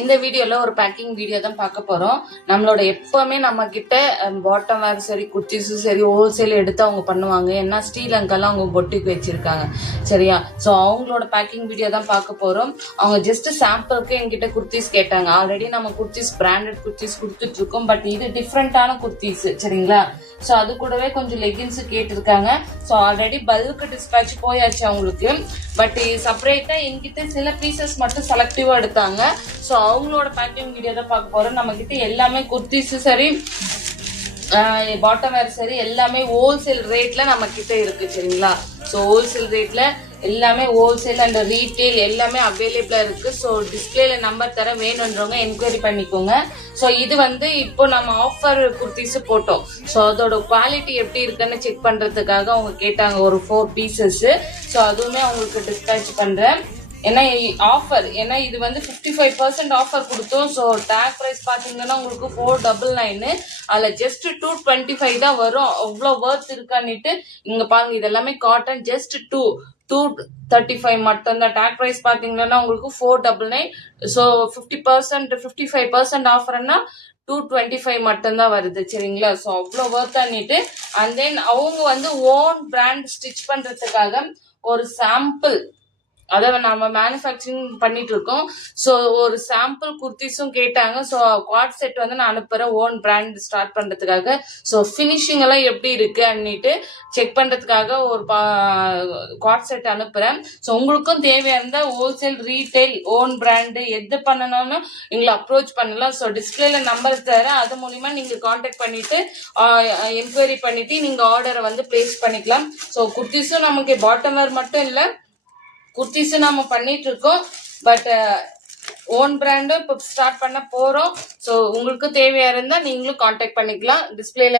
இந்த வீடியோல ஒரு பேக்கிங் வீடியோ தான் பார்க்க போறோம். நம்மளோட எப்பவுமே நம்ம கிட்ட பாட்டம் வேர் சரி குர்த்திஸும் சரி ஹோல்சேல் எடுத்து அவங்க பண்ணுவாங்க. ஏன்னா ஸ்ரீலங்கால அவங்க பொட்டிக்கு வச்சிருக்காங்க. சரியா? ஸோ அவங்களோட பேக்கிங் வீடியோ தான் பார்க்க போறோம். அவங்க ஜஸ்ட் சாம்பிளுக்கு என்கிட்ட குர்த்திஸ் கேட்டாங்க. ஆல்ரெடி நம்ம குர்த்திஸ் பிராண்டட் குர்த்திஸ் கொடுத்துட்டு இருக்கோம். பட் இது டிஃப்ரெண்டான குர்த்திஸ். சரிங்களா? ஸோ அது கூடவே கொஞ்சம் லெகின்ஸ் கேட்டிருக்காங்க. ஸோ ஆல்ரெடி பல்க் டிஸ்பேட்ச் போயாச்சு அவங்களுக்கு. பட் செப்பரேட்டா என்கிட்ட சில பீசஸ் மட்டும் செலக்டிவா எடுத்தாங்க. ஸோ அவங்களோட பேக்கிங் வீடியோ தான் பார்க்க போறோம். நம்ம கிட்ட எல்லாமே குர்த்திஸ் சரி பாட்டம் வேர் சரி எல்லாமே ஹோல்சேல் ரேட்ல நம்ம கிட்ட இருக்கு. சரிங்களா? ஸோ ஹோல்சேல் ரேட்ல எல்லாமே ஹோல்சேல் அண்ட் ரீட்டைல் எல்லாமே அவைலபிளா இருக்கு. ஸோ டிஸ்பிளேல நம்பர் தர வேணுன்றவங்க என்கொயரி பண்ணிக்கோங்க. ஸோ இது இப்போ நம்ம ஆஃபர் குர்த்திஸ் போட்டோம். ஸோ அதோட குவாலிட்டி எப்படி இருக்குன்னு செக் பண்றதுக்காக அவங்க கேட்டாங்க ஒரு 4 பீசஸ். ஸோ அதுவுமே அவங்களுக்கு டிஸ்பேச் பண்றேன். ஏன்னா ஆஃபர் இது 55% ஆஃபர் கொடுத்தோம். ஸோ டேக் ப்ரைஸ் பார்த்தீங்கன்னா உங்களுக்கு 499. அதில் ஜஸ்ட் 225 தான் வரும். அவ்வளோ ஒர்த் இருக்கான்னுட்டு இங்கே பாருங்க, இது எல்லாமே காட்டன். ஜஸ்ட் 235 மட்டும் தான். டேக் ப்ரைஸ் பார்த்தீங்கன்னா உங்களுக்கு 499. ஸோ 55% ஆஃபர்னா 225 மட்டும்தான் வருது. சரிங்களா? ஸோ அவ்வளோ ஒர்த் ஆனிட்டு. அண்ட் தென் அவங்க ஓன் பிராண்ட் ஸ்டிச் பண்றதுக்காக ஒரு சாம்பிள் அதை நம்ம மேனுஃபேக்சரிங் பண்ணிட்டு இருக்கோம். ஸோ ஒரு சாம்பிள் குர்த்திஸும் கேட்டாங்க. ஸோ குவாட் செட் நான் அனுப்புறேன் ஓன் பிராண்ட் ஸ்டார்ட் பண்றதுக்காக. ஸோ ஃபினிஷிங் எல்லாம் எப்படி இருக்கு அன்னிட்டு செக் பண்றதுக்காக ஒரு குவாட் செட் அனுப்புறேன். ஸோ உங்களுக்கும் தேவையா இருந்தா ஹோல்சேல் ரீட்டைல் ஓன் பிராண்டு எது பண்ணணும்னு எங்களை அப்ரோச் பண்ணலாம். ஸோ டிஸ்பிளேல நம்பர் தரேன். அது மூலியமா நீங்க கான்டாக்ட் பண்ணிட்டு என்கொயரி பண்ணிட்டு நீங்க ஆர்டரை பிளேஸ் பண்ணிக்கலாம். ஸோ குர்த்திஸும் நமக்கு பாட்டம் வேர் மட்டும் இல்லை, குர்த்திஸ் நாம பண்ணிட்டு இருக்கோம். பட் ஓன் பிராண்டும் இப்போ ஸ்டார்ட் பண்ண போறோம். ஸோ உங்களுக்கு தேவையா இருந்தா நீங்களும் கான்டாக்ட் பண்ணிக்கலாம். டிஸ்பிளேல